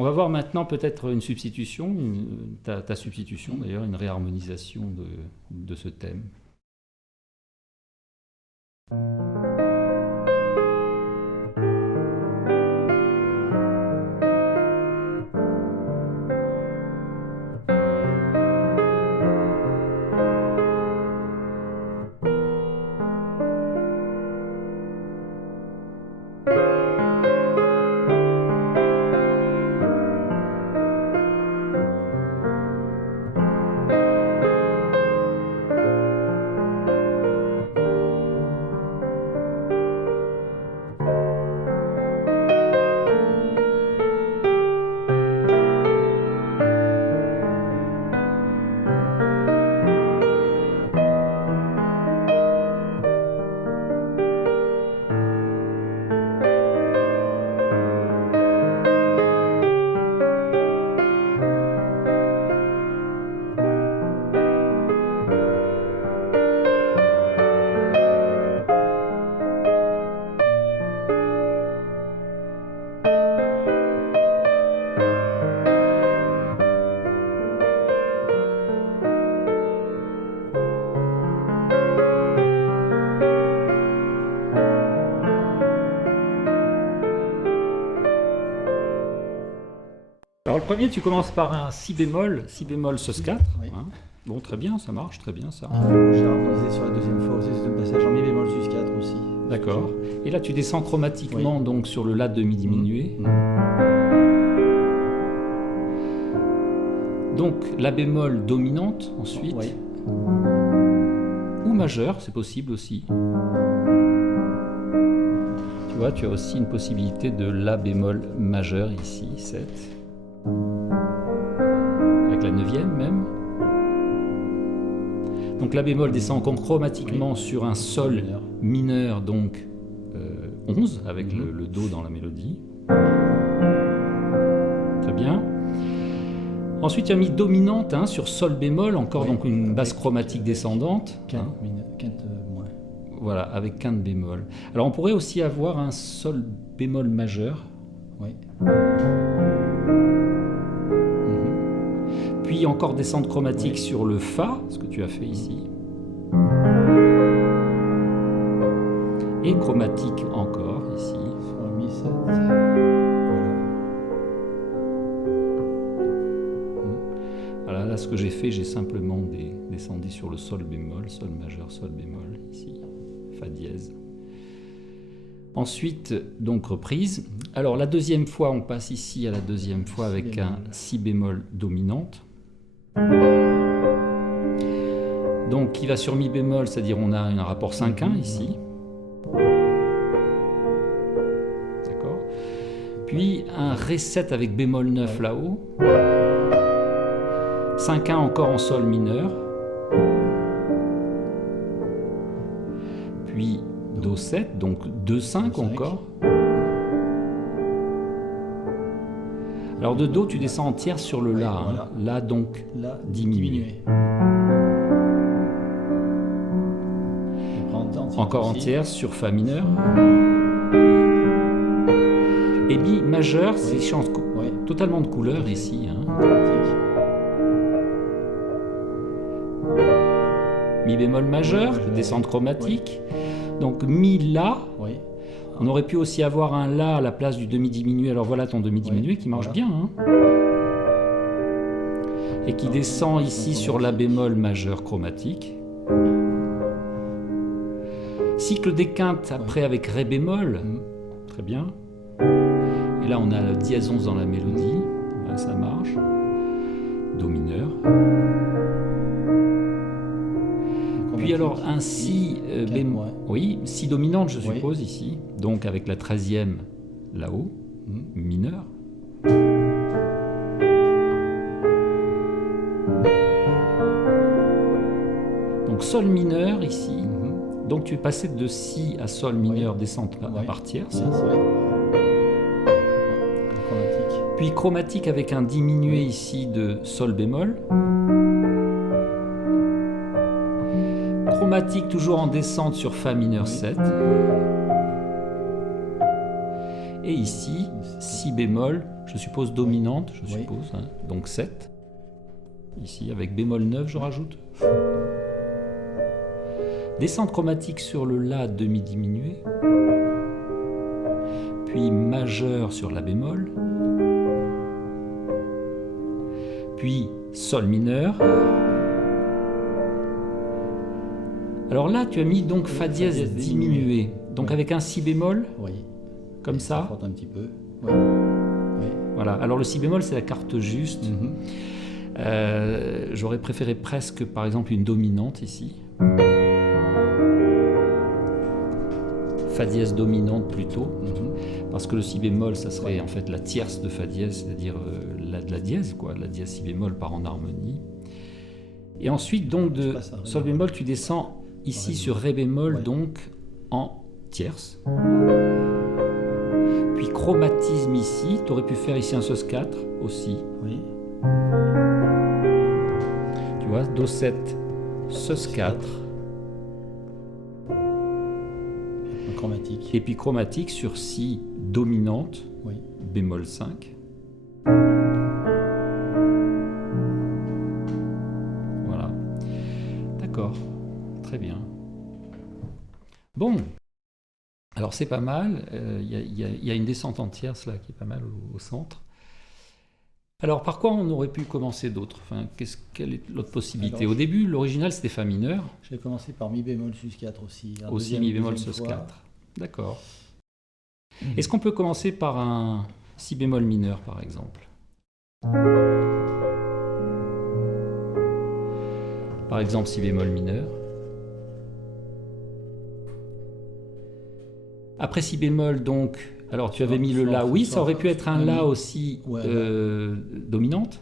On va voir maintenant peut-être une substitution, ta substitution d'ailleurs, une réharmonisation de ce thème. Alors le premier, tu commences par un si bémol sus 4. Oui. Hein. Bon, très bien, ça marche très bien ça. J'ai harmonisé sur la deuxième fois aussi, c'est un passage en mi bémol sus 4 aussi. D'accord. Et là, tu descends chromatiquement donc sur le la demi diminué. Donc la bémol dominante ensuite. Oui. Ou majeur, c'est possible aussi. Tu vois, tu as aussi une possibilité de la bémol majeur ici, 7. Avec la 9e même. Donc la bémol descend chromatiquement sur un sol mineur, donc 11, avec le do dans la mélodie. Très bien. Ensuite, tu as mis dominante sur sol bémol, encore donc une basse chromatique descendante. Quinte moins. Voilà, avec quinte bémol. Alors on pourrait aussi avoir un sol bémol majeur. Oui. Puis encore descente chromatique sur le fa, ce que tu as fait ici. Et chromatique encore ici. Sur le mi 7. Voilà, là ce que j'ai fait, j'ai simplement descendu sur le sol bémol, sol majeur, sol bémol, ici, fa dièse. Ensuite, donc reprise. Alors la deuxième fois, on passe ici à la deuxième fois avec un si bémol dominante. Donc qui va sur mi bémol, c'est-à-dire on a un rapport 5-1 ici. D'accord. Puis un ré 7 avec bémol 9 là-haut. 5-1 encore en sol mineur. Puis do 7, donc 2-5 encore. Alors de do, tu descends en tierce sur le la. Voilà. La donc la diminué. Encore en tierce sur fa mineur. Et mi majeur, c'est totalement de couleur ici. Mi bémol majeur, descente chromatique. Donc mi la. On aurait pu aussi avoir un la à la place du demi diminué. Alors voilà ton demi diminué qui marche bien. Et qui descend ici sur la bémol majeur chromatique. Cycle des quintes après avec ré bémol. Très bien. Et là on a le dièse 11 dans la mélodie. Là, ça marche. Do mineur. Puis alors un si bémol, oui, si dominante je suppose ici, donc avec la 13e là-haut, mineur. Donc sol mineur ici, donc tu es passé de si à sol mineur, descente à part tierce. Puis chromatique avec un diminué ici de sol bémol. Chromatique toujours en descente sur fa mineur 7. Et ici, si bémol je suppose dominante, je suppose, hein. Donc 7. Ici, avec bémol 9, je rajoute. Descente chromatique sur le La demi-diminué. Puis majeur sur La bémol. Puis Sol mineur. Alors là, tu as mis donc Fa dièse diminué. Donc avec un Si bémol, comme ça. Ça un petit peu. Voilà. Alors le Si bémol, c'est la carte juste. J'aurais préféré presque, par exemple, une dominante ici. Fa dièse dominante plutôt. Parce que le Si bémol, ça serait en fait la tierce de Fa dièse, c'est-à-dire la dièse, quoi, la dièse Si bémol part en harmonie. Et ensuite, donc, de Sol bémol, tu descends ici sur Ré bémol, donc en tierce. Puis chromatisme ici, tu aurais pu faire ici un sus 4 aussi. Tu vois, Do 7, sus 4. Chromatique. Et puis chromatique sur Si dominante, bémol 5. Voilà. D'accord. Très bien. Bon. Alors c'est pas mal. Il y a une descente en tierce là qui est pas mal au centre. Alors par quoi on aurait pu commencer d'autre? Enfin, quelle est l'autre possibilité? Au début, l'original c'était Fa mineur. J'ai commencé par Mi bémol sus 4 aussi. Aussi Mi bémol sus 4. D'accord. Est-ce qu'on peut commencer par un Si bémol mineur, par exemple? Par exemple, Si bémol mineur. Après Si bémol, donc, alors tu avais mis le La. Oui, ça aurait pu être un La aussi dominante.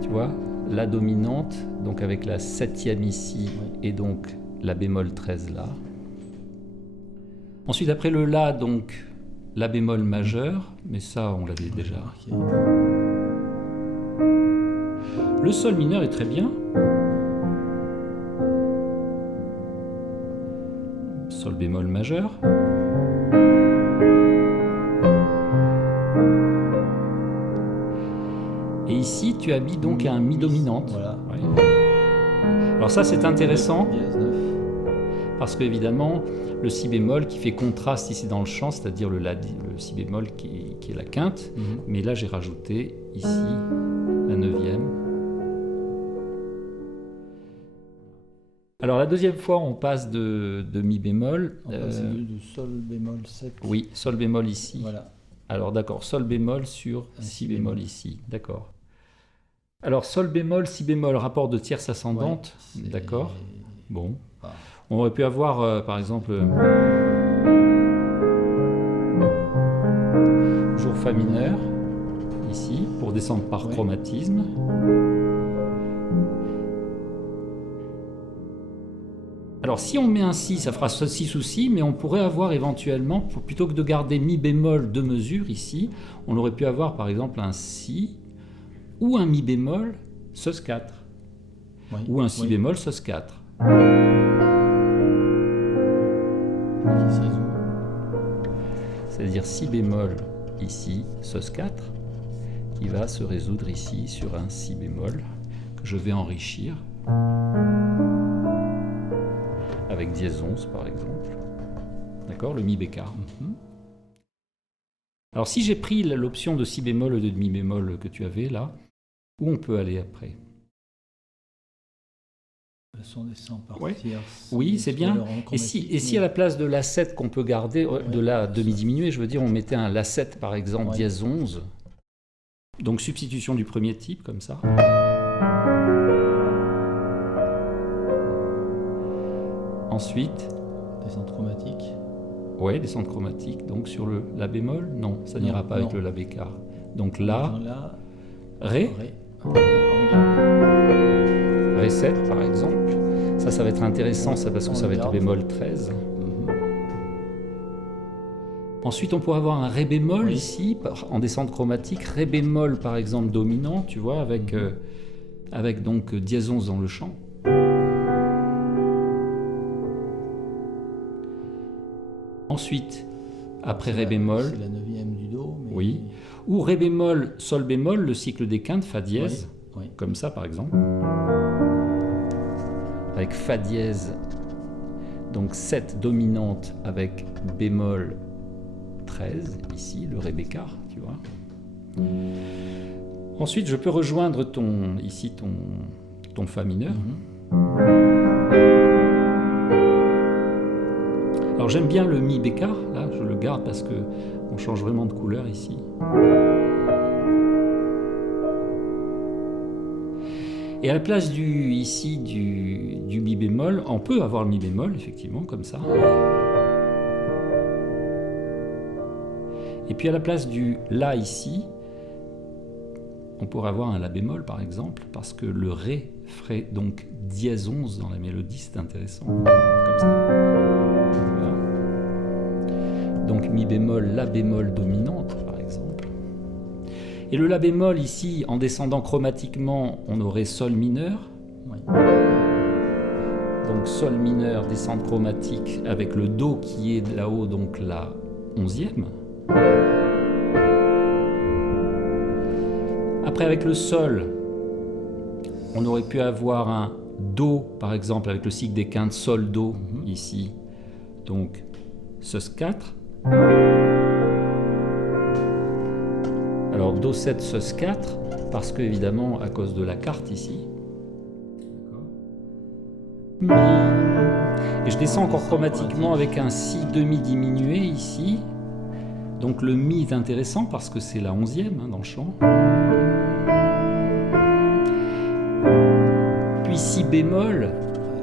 Tu vois, La dominante, donc avec la septième ici, et donc La bémol 13 là. Ensuite, après le La, donc La bémol majeur, mais ça, on l'avait déjà. Le Sol mineur est très bien. Sol bémol majeur. Et ici, tu habilles donc un Mi dominante. Voilà. Alors ça, c'est intéressant, parce qu'évidemment, le Si bémol qui fait contraste ici dans le chant, c'est-à-dire le Si bémol qui est la quinte, mais là, j'ai rajouté ici la neuvième. Alors la deuxième fois, on passe de Mi bémol. On passe de Sol bémol 7. Oui, Sol bémol ici. Voilà. Alors d'accord, Sol bémol sur Si bémol ici. D'accord. Alors Sol bémol, Si bémol, rapport de tierce ascendante. D'accord. Bon. On aurait pu avoir, par exemple, toujours Fa mineur, ici, pour descendre par chromatisme. Alors si on met un Si, ça fera Si sous Si, mais on pourrait avoir éventuellement, plutôt que de garder Mi bémol de mesure ici, on aurait pu avoir par exemple un Si ou un Mi bémol sus 4, ou un Si bémol sus 4. C'est-à-dire Si bémol ici, sus 4, qui va se résoudre ici sur un Si bémol que je vais enrichir avec dièse 11 par exemple. D'accord, le Mi bécard. Alors si j'ai pris l'option de Si bémol ou de Mi bémol que tu avais là, où on peut aller après? On descend par tierce. Oui, c'est bien. Et si à la place de La 7 qu'on peut garder, de La demi-diminuée, je veux dire, on mettait un La 7 par exemple, dièse 11. Donc substitution du premier type, comme ça. Ensuite... Descente chromatique. Oui, descente chromatique. Donc sur le La bémol, non, ça n'ira pas avec le La bécard. Donc La, Ré, Ré 7 par exemple. Ça va être intéressant, ça, parce que ça va être bémol 13. Ensuite, on pourrait avoir un Ré bémol ici, en descente chromatique. Ré bémol, par exemple, dominant, tu vois, avec donc dièse 11 dans le chant. Ensuite, après ré bémol. C'est la 9e du Do. Mais... Oui. Ou ré bémol, sol bémol, le cycle des quintes, fa dièse. Oui, oui. Comme ça par exemple. Avec fa dièse, donc 7 dominante avec bémol 13, ici, le ré bécard, tu vois. Ensuite, je peux rejoindre ici ton fa mineur. Alors j'aime bien le mi bécard, là, je le garde parce que on change vraiment de couleur ici. Et à la place du mi bémol, on peut avoir le mi bémol, effectivement, comme ça. Et puis à la place du la ici, on pourrait avoir un la bémol, par exemple, parce que le ré ferait donc dièse 11 dans la mélodie, c'est intéressant, comme ça. Voilà. Donc mi bémol, la bémol dominante, par exemple. Et le la bémol ici, en descendant chromatiquement, on aurait sol mineur. Oui. Donc sol mineur, descente chromatique, avec le do qui est là-haut, donc la 11e. Après, avec le sol, on aurait pu avoir un do, par exemple, avec le cycle des quintes, sol, do, ici. Donc, sus 4. Alors, do 7, sus 4, parce que, évidemment, à cause de la carte ici. Mi. Et je descends encore chromatiquement avec un si demi diminué ici. Donc, le mi est intéressant parce que c'est la 11e dans le chant. Puis si bémol,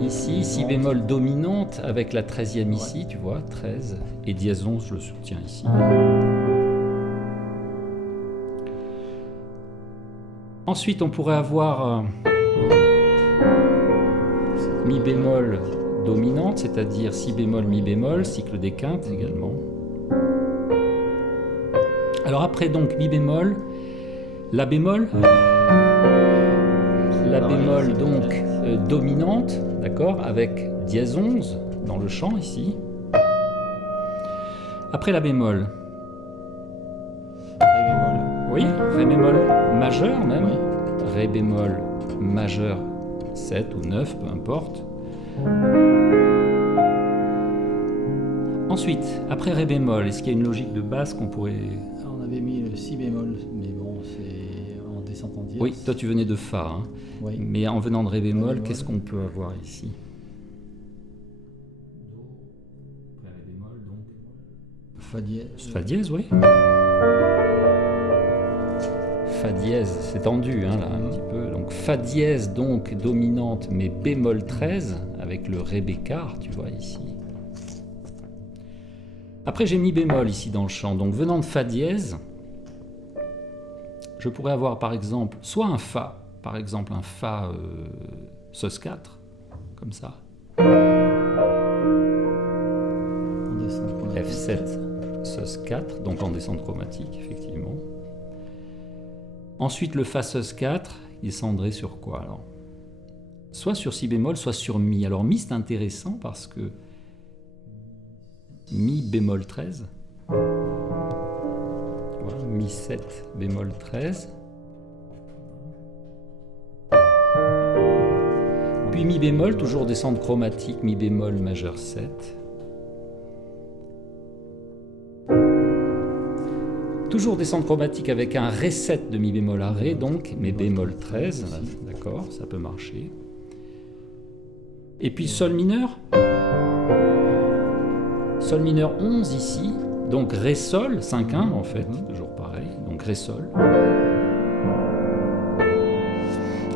ici, si bémol dominante avec la 13e ici, tu vois, 13, et dièse 11, je le soutiens ici. Ensuite, on pourrait avoir mi bémol dominante, c'est-à-dire si bémol, mi bémol, cycle des quintes également. Alors après, donc, mi bémol, la bémol, donc dominante, d'accord, avec dièse 11 dans le chant ici. Après la bémol. Ré bémol. Oui, ré bémol majeur même. Oui. Ré bémol majeur 7 ou 9, peu importe. Ensuite, après ré bémol, est-ce qu'il y a une logique de basse qu'on pourrait... On avait mis le si bémol, mais bon, c'est en descente en dièse. Oui, toi tu venais de fa, hein. Oui. Mais en venant de ré bémol, bémol. qu'est-ce qu'on peut avoir ici? Après ré bémol, donc... Fa dièse. Fa dièse, oui. Fa dièse, c'est tendu, hein, là, un petit peu. Donc fa dièse, donc dominante, mais bémol 13, avec le ré bécard, tu vois, ici. Après, j'ai mi bémol ici dans le chant. Donc venant de fa dièse, je pourrais avoir par exemple soit un fa, par exemple un fa sus 4, comme ça. En descente chromatique. F7 sus 4, donc en descente chromatique, effectivement. Ensuite, le fa sus 4, il descendrait sur quoi alors? Soit sur si bémol, soit sur mi. Alors mi, c'est intéressant parce que mi bémol 13, voilà, mi 7 bémol 13, puis mi bémol, toujours descente chromatique, mi bémol majeur 7, toujours descente chromatique avec un ré 7 de mi bémol à ré, donc, mais bémol 13, d'accord, ça peut marcher. Et puis sol mineur, sol mineur 11 ici, donc ré sol, 5-1 en fait, toujours pareil, donc ré sol.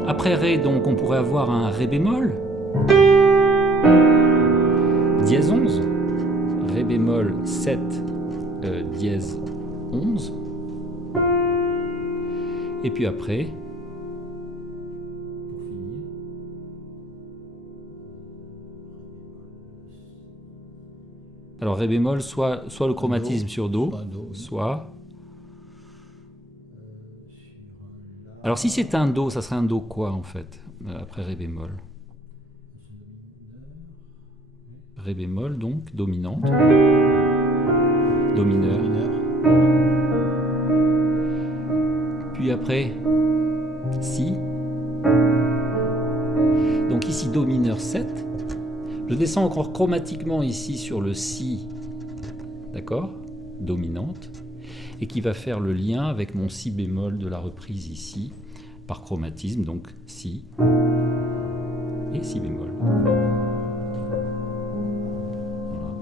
Après ré, donc on pourrait avoir un ré bémol, dièse 11, ré bémol 7, dièse 11, et puis après, alors ré bémol, soit le chromatisme sur do, soit... Alors si c'est un do, ça serait un do quoi en fait, après ré bémol? Ré bémol donc, dominante. Do mineur. Do mineur. Puis après, si. Donc ici, Do mineur 7. Je descends encore chromatiquement ici sur le si, d'accord, dominante, et qui va faire le lien avec mon si bémol de la reprise ici, par chromatisme, donc si et si bémol.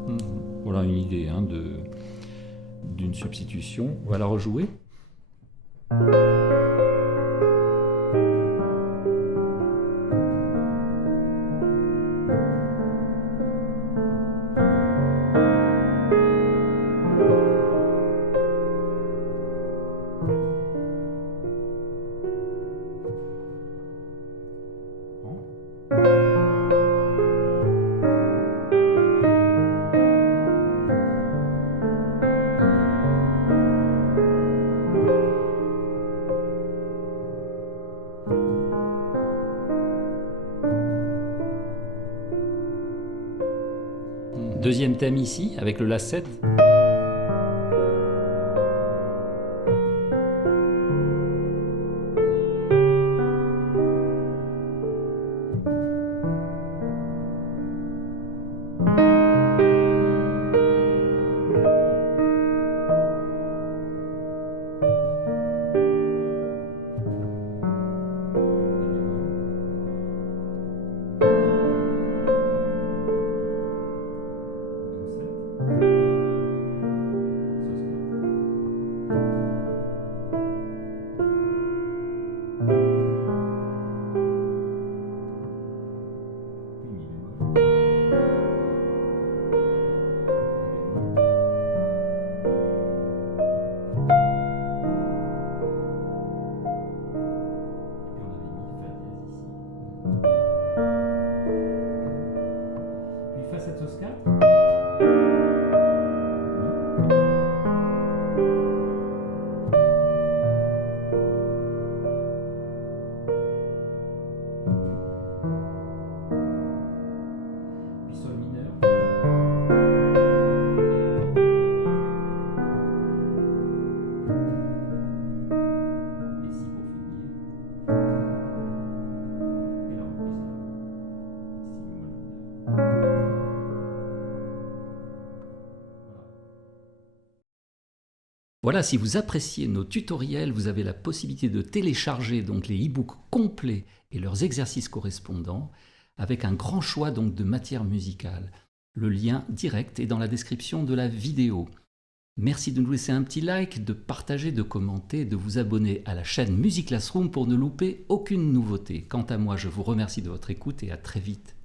Voilà, voilà une idée hein, d'une substitution. On va la rejouer. Deuxième thème ici, avec le La 7. Voilà, si vous appréciez nos tutoriels, vous avez la possibilité de télécharger donc les e-books complets et leurs exercices correspondants avec un grand choix donc de matières musicales. Le lien direct est dans la description de la vidéo. Merci de nous laisser un petit like, de partager, de commenter, de vous abonner à la chaîne Musiclassroom pour ne louper aucune nouveauté. Quant à moi, je vous remercie de votre écoute et à très vite.